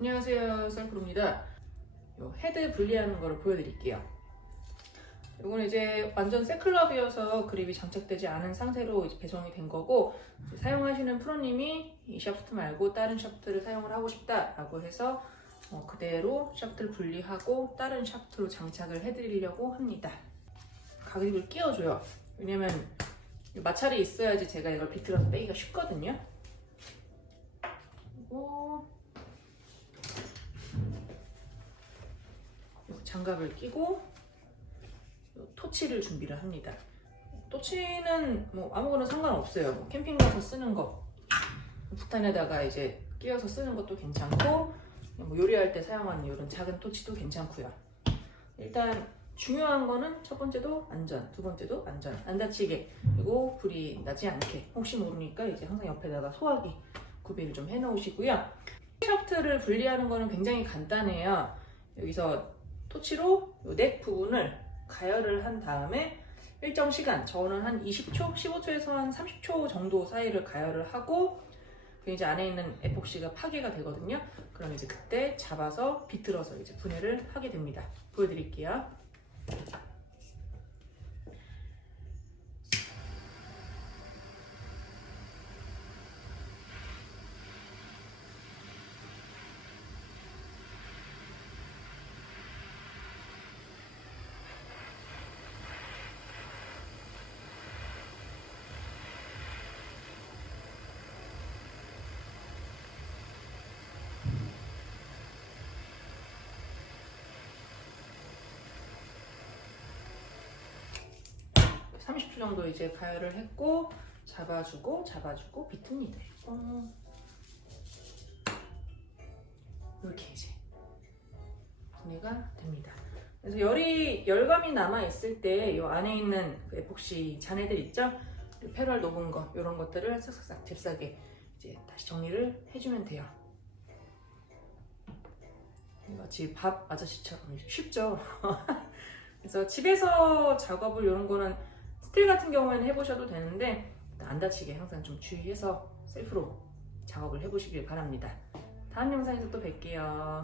안녕하세요 셀프로입니다. 요 헤드 분리하는 거를 보여드릴게요. 이거는 이제 완전 새 클럽이어서 그립이 장착되지 않은 상태로 배송이 된 거고 사용하시는 프로님이 이 샤프트 말고 다른 샤프트를 사용을 하고 싶다라고 해서 어, 그대로 샤프트를 분리하고 다른 샤프트로 장착을 해드리려고 합니다. 가그립을 끼워줘요. 왜냐면 이 마찰이 있어야지 제가 이걸 비틀어서 빼기가 쉽거든요 장갑을 끼고 요 토치를 준비를 합니다. 토치는 뭐 아무거나 상관없어요. 뭐 캠핑 가서 쓰는 거, 부탄에다가 이제 끼워서 쓰는 것도 괜찮고, 뭐 요리할 때 사용하는 이런 작은 토치도 괜찮고요. 일단 중요한 거는 첫 번째도 안전, 두 번째도 안전, 안 다치게 그리고 불이 나지 않게 혹시 모르니까 이제 항상 옆에다가 소화기 구비를 좀 해놓으시고요. 샤프트를 분리하는 거는 굉장히 간단해요. 여기서 토치로 요넥 부분을 가열을 한 다음에 일정 시간, 저는 한 20초, 15초에서 한 30초 정도 사이를 가열을 하고 그 이제 안에 있는 에폭시가 파괴가 되거든요. 그럼 이제 그때 잡아서 비틀어서 이제 분해를 하게 됩니다. 보여드릴게요. 30초 정도 이제 가열을 했고 잡아주고 잡아주고 비틉니다. 어. 이렇게 이제 분해가 됩니다. 그래서 열이 열감이 남아 있을 때 이 안에 있는 그 에폭시 잔해들 있죠? 페럴 녹은 거 이런 것들을 싹싹싹 잽싸게 이제 다시 정리를 해주면 돼요. 마치 밥 아저씨처럼 쉽죠? 그래서 집에서 작업을 이런 거는 스틸 같은 경우에는 해보셔도 되는데 안 다치게 항상 좀 주의해서 셀프로 작업을 해보시길 바랍니다. 다음 영상에서 또 뵐게요.